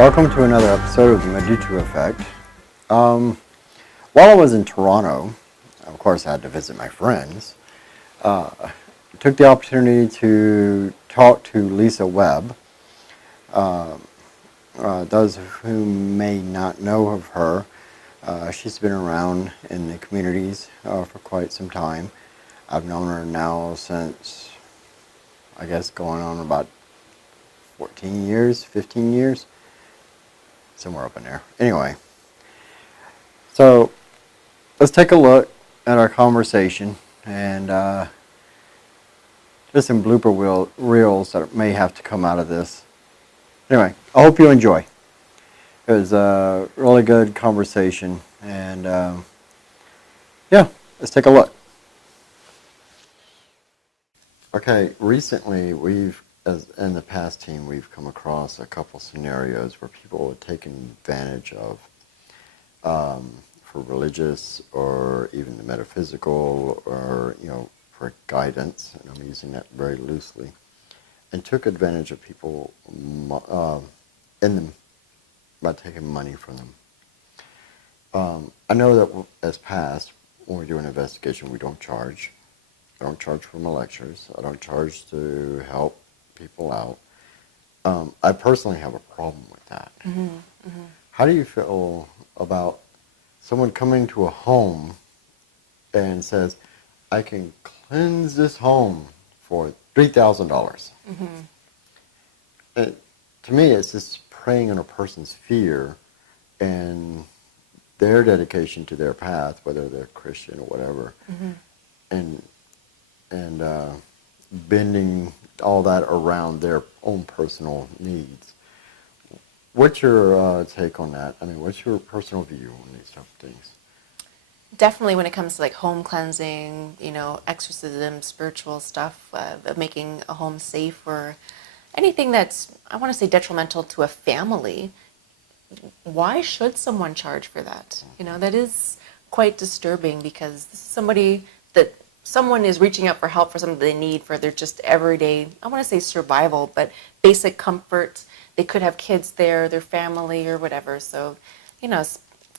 Welcome to another episode of the Medici Effect. While I was in Toronto, of course I had to visit my friends, I took the opportunity to talk to Lisa Webb. Those of whom may not know of her, she's been around in the communities for quite some time. I've known her now since, I guess, going on about 14 years, 15 years, somewhere up in there. Anyway, so let's take a look at our conversation and just some blooper reels that may have to come out of this. Anyway, I hope you enjoy. It was a really good conversation, and yeah, let's take a look. Okay, recently as in the past team, we've come across a couple scenarios where people are taken advantage of for religious or even the metaphysical or, for guidance, and I'm using that very loosely, and took advantage of people in them by taking money from them. I know that as past, when we do an investigation, we don't charge. I don't charge for my lectures. I don't charge to help people out. I personally have a problem with that. Mm-hmm, mm-hmm. How do you feel about someone coming to a home and says, I can cleanse this home for $3,000? Mm-hmm. To me, it's just preying on a person's fear and their dedication to their path, whether they're Christian or whatever, mm-hmm. and bending all that around their own personal needs. What's your take on that? I mean, what's your personal view on these type of things? Definitely when it comes to like home cleansing, exorcism, spiritual stuff, making a home safe, or anything that's, I want to say, detrimental to a family, why should someone charge for that? That is quite disturbing, because this is someone is reaching out for help for something they need for their just everyday, I want to say survival, but basic comfort. They could have kids there, their family, or whatever. So,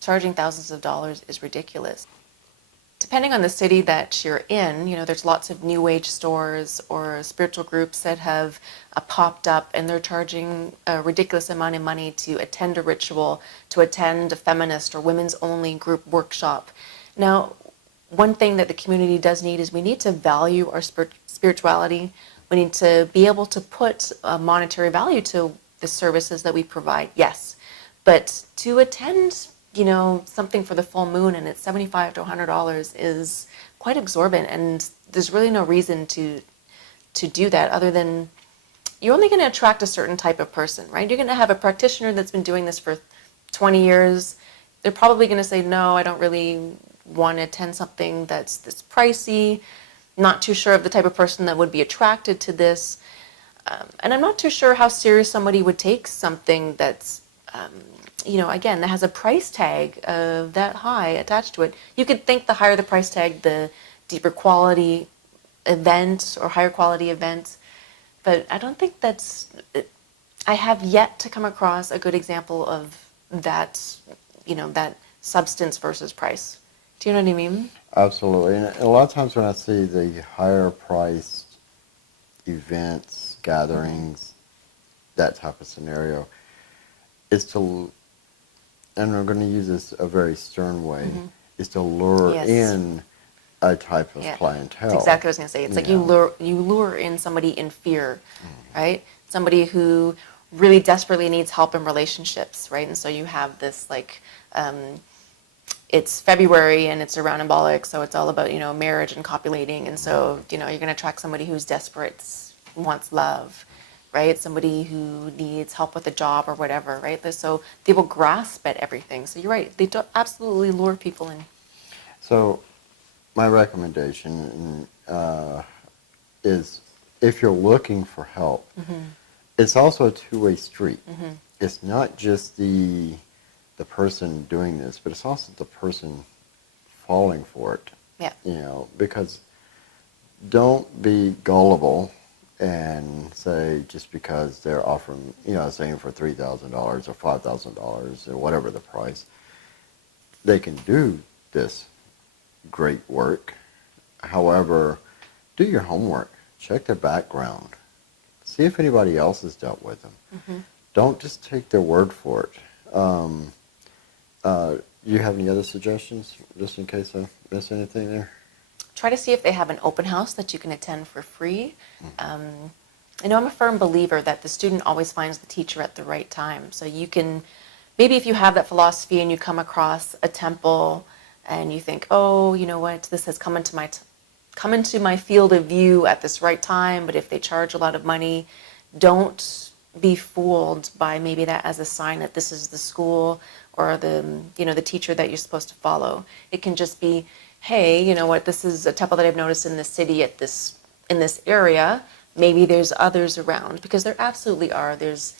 charging thousands of dollars is ridiculous. Depending on the city that you're in, there's lots of new age stores or spiritual groups that have popped up, and they're charging a ridiculous amount of money to attend a ritual, to attend a feminist or women's only group workshop. Now, one thing that the community does need is we need to value our spirituality. We need to be able to put a monetary value to the services that we provide, yes. But to attend, something for the full moon and it's $75 to $100 is quite exorbitant, and there's really no reason to do that, other than you're only going to attract a certain type of person, right? You're going to have a practitioner that's been doing this for 20 years. They're probably going to say, no, I don't really want to attend something that's this pricey. Not too sure of the type of person that would be attracted to this. And I'm not too sure how serious somebody would take something that's, again, that has a price tag that high attached to it. You could think the higher the price tag, the deeper quality event or higher quality event. But I don't think I have yet to come across a good example of that, that substance versus price. Do you know what I mean? Absolutely. And a lot of times when I see the higher priced events, gatherings, that type of scenario, is to, and I'm going to use this a very stern way, mm-hmm. is to lure in a type of clientele. That's exactly what I was going to say. It's like you lure in somebody in fear, mm-hmm. right? Somebody who really desperately needs help in relationships, right? And so you have this it's February and it's around embolic, so it's all about, marriage and copulating. And so, you're going to attract somebody who's desperate, wants love, right? Somebody who needs help with a job or whatever, right? So they will grasp at everything. So you're right. They do absolutely lure people in. So my recommendation is, if you're looking for help, mm-hmm. it's also a two-way street. Mm-hmm. It's not just the person doing this, but it's also the person falling for it. Yeah. Because don't be gullible and say just because they're offering, saying for $3,000 or $5,000 or whatever the price, they can do this great work. However, do your homework, check their background, see if anybody else has dealt with them. Mm-hmm. Don't just take their word for it. Do you have any other suggestions, just in case I miss anything there? Try to see if they have an open house that you can attend for free. I'm a firm believer that the student always finds the teacher at the right time. So you can, maybe if you have that philosophy and you come across a temple and you think, oh, you know what, this has come into my field of view at this right time, but if they charge a lot of money, don't be fooled by maybe that as a sign that this is the school or the teacher that you're supposed to follow. It can just be, hey, you know what, this is a temple that I've noticed in the city in this area. Maybe there's others around, because there absolutely are. There's,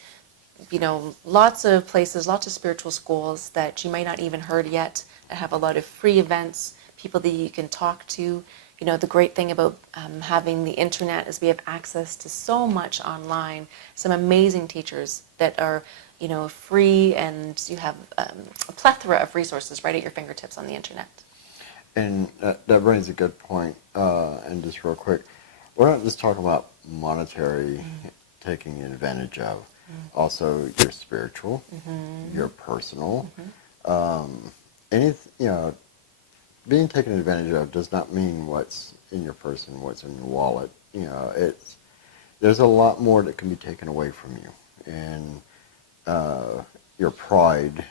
lots of places, lots of spiritual schools that you might not even heard yet, that have a lot of free events, people that you can talk to. The great thing about having the internet is we have access to so much online, some amazing teachers that are, free, and you have a plethora of resources right at your fingertips on the internet. And that brings a good point. And just real quick, we're not just talking about monetary taking advantage of. Also, your spiritual, your personal. Being taken advantage of does not mean what's in your person, what's in your wallet. There's a lot more that can be taken away from you, and your pride.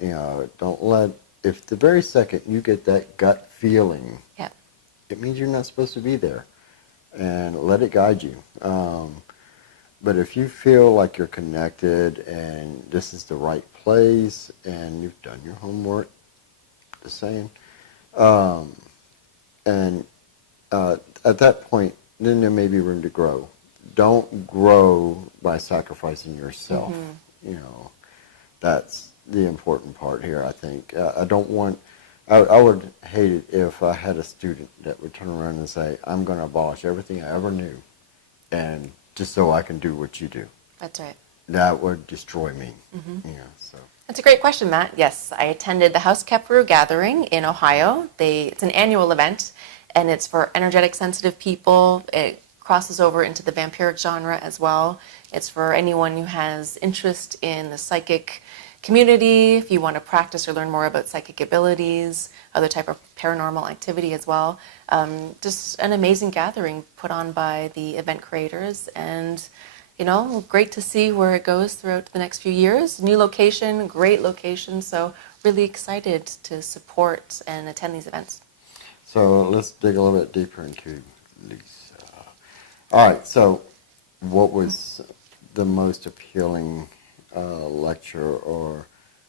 Don't let, if the very second you get that gut feeling, Yeah. it means you're not supposed to be there, and let it guide you. But if you feel like you're connected and this is the right place and you've done your homework, just saying, and at that point, then there may be room to grow. Don't grow by sacrificing yourself. That's the important part here, I think. I would hate it if I had a student that would turn around and say, I'm going to abolish everything I ever knew, and just so I can do what you do. That's right. That would destroy me. So. That's a great question, Matt. Yes, I attended the House Kepru Gathering in Ohio. It's an annual event, and it's for energetic sensitive people. It crosses over into the vampiric genre as well. It's for anyone who has interest in the psychic community, if you want to practice or learn more about psychic abilities, other type of paranormal activity as well. Just an amazing gathering put on by the event creators, and great to see where it goes throughout the next few years. New location, great location, so really excited to support and attend these events. So let's dig a little bit deeper into Lisa. All right, so what was the most appealing lecture or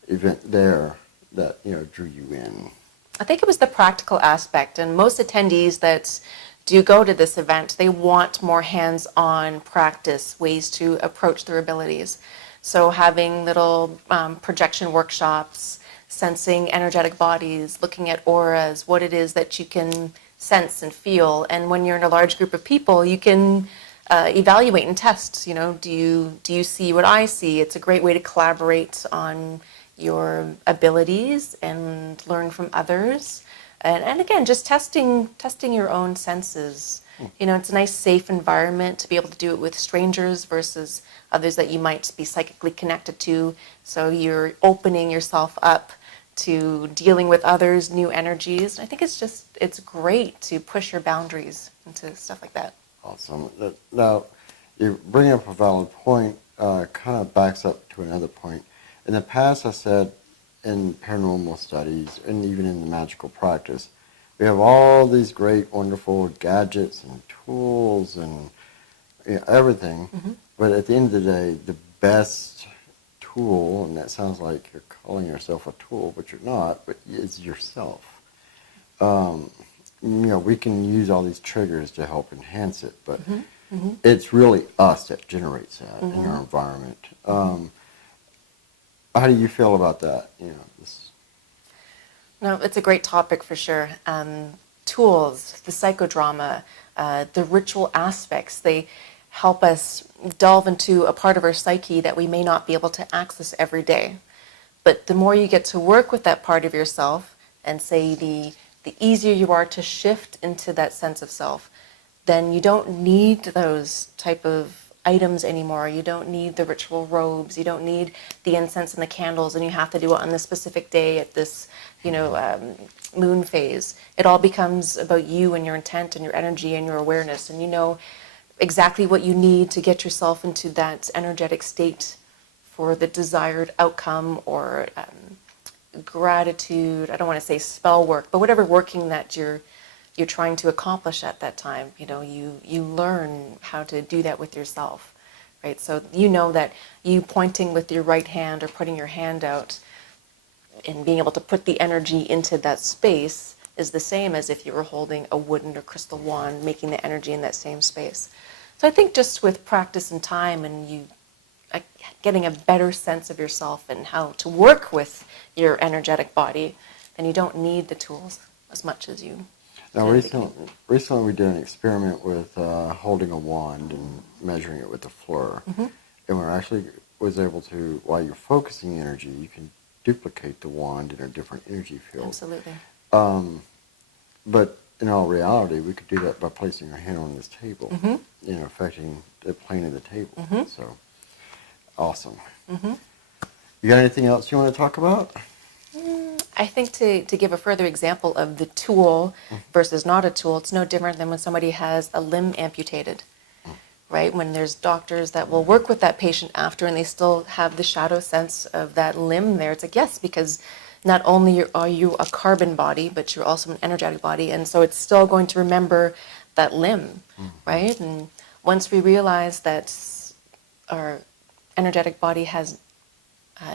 event there that drew you in? I think it was the practical aspect, and most attendees that do go to this event, they want more hands-on practice, ways to approach their abilities. So having little projection workshops, sensing energetic bodies, looking at auras, what it is that you can sense and feel. And when you're in a large group of people, you can evaluate and test. Do you see what I see? It's a great way to collaborate on your abilities and learn from others. And again, just testing your own senses. It's a nice, safe environment to be able to do it with strangers versus others that you might be psychically connected to. So you're opening yourself up to dealing with others, new energies. I think it's great to push your boundaries into stuff like that. Awesome. Now, you bring up a valid point, kind of backs up to another point. In the past, I said in paranormal studies and even in the magical practice, we have all these great, wonderful gadgets and tools and everything. But at the end of the day, the best tool, and that sounds like you're calling yourself a tool, but you're not, but it's yourself. We can use all these triggers to help enhance it, but it's really us that generates that in our environment. How do you feel about that? No, it's a great topic for sure. Tools, the psychodrama, the ritual aspects, they help us delve into a part of our psyche that we may not be able to access every day. But the more you get to work with that part of yourself, and say the easier you are to shift into that sense of self, then you don't need those type of items anymore. You don't need the ritual robes. You don't need the incense and the candles, and you have to do it on this specific day at this, moon phase. It all becomes about you and your intent and your energy and your awareness, and you know exactly what you need to get yourself into that energetic state for the desired outcome or gratitude. I don't want to say spell work, but whatever working that you're trying to accomplish at that time. You learn how to do that with yourself, right? So you know that you pointing with your right hand or putting your hand out and being able to put the energy into that space is the same as if you were holding a wooden or crystal wand, making the energy in that same space. So I think just with practice and time and you getting a better sense of yourself and how to work with your energetic body, then you don't need the tools as much as you. Now, recently we did an experiment with holding a wand and measuring it with the fleur. Mm-hmm. And we actually was able to, while you're focusing energy, you can duplicate the wand in a different energy field. Absolutely. But in all reality, we could do that by placing our hand on this table, mm-hmm. Affecting the plane of the table. Mm-hmm. So, awesome. Mm-hmm. You got anything else you want to talk about? I think to give a further example of the tool versus not a tool, it's no different than when somebody has a limb amputated, right? When there's doctors that will work with that patient after and they still have the shadow sense of that limb there. It's like, yes, because not only are you a carbon body, but you're also an energetic body. And so it's still going to remember that limb, right? And once we realize that our energetic body has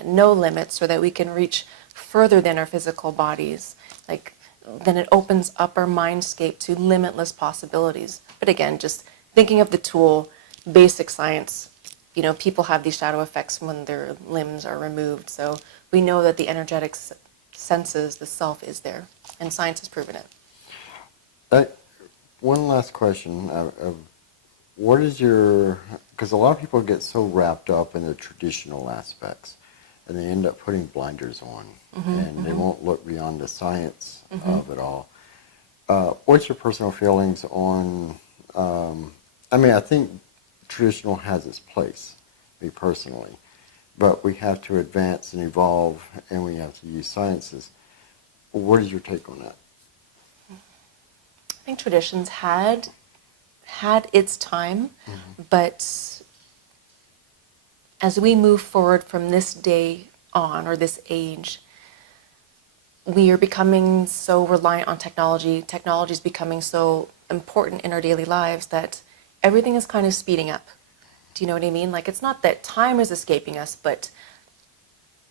no limits so that we can reach further than our physical bodies, then it opens up our mindscape to limitless possibilities. But again, just thinking of the tool, basic science, people have these shadow effects when their limbs are removed. So we know that the energetic senses, the self is there, and science has proven it. One last question. What is because a lot of people get so wrapped up in the traditional aspects and they end up putting blinders on, mm-hmm, and mm-hmm. they won't look beyond the science mm-hmm. of it all. What's your personal feelings on, I think traditional has its place, me personally, but we have to advance and evolve and we have to use sciences. What is your take on that? I think traditions had its time, mm-hmm. but as we move forward from this day on, or this age, we are becoming so reliant on technology. Technology is becoming so important in our daily lives that everything is kind of speeding up. Do you know what I mean? It's not that time is escaping us, but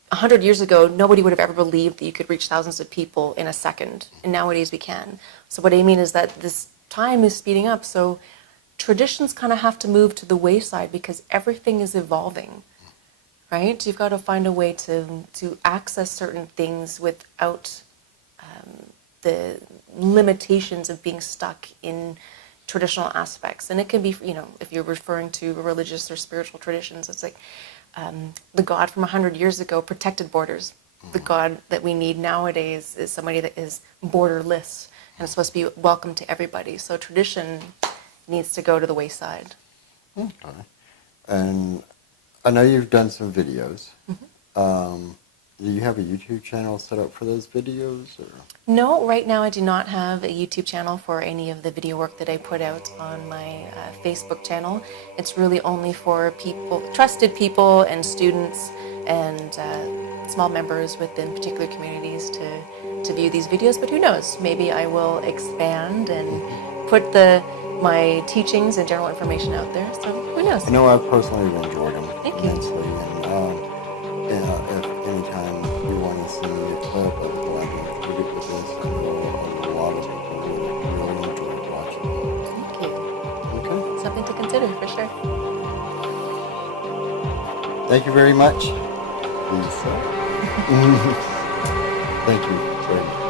100 years ago, nobody would have ever believed that you could reach thousands of people in a second. And nowadays we can. So what I mean is that this time is speeding up. So traditions kind of have to move to the wayside because everything is evolving, right? You've got to find a way to access certain things without the limitations of being stuck in traditional aspects. And it can be, if you're referring to religious or spiritual traditions, it's like the God from 100 years ago protected borders. The God that we need nowadays is somebody that is borderless and is supposed to be welcome to everybody. So tradition needs to go to the wayside. Okay. And I know you've done some videos. Mm-hmm. Do you have a YouTube channel set up for those videos? Or? No, right now I do not have a YouTube channel for any of the video work that I put out on my Facebook channel. It's really only for people, trusted people and students and small members within particular communities to view these videos. But who knows? Maybe I will expand and put my teachings and general information out there. So who knows? I know I've personally enjoyed them Thank you. immensely. And if anytime you want to see a clip of it, I can include it with this. I know a lot of people really enjoy watching it. Thank you. Okay. Something to consider for sure. Thank you very much, Lisa. Thank you very much.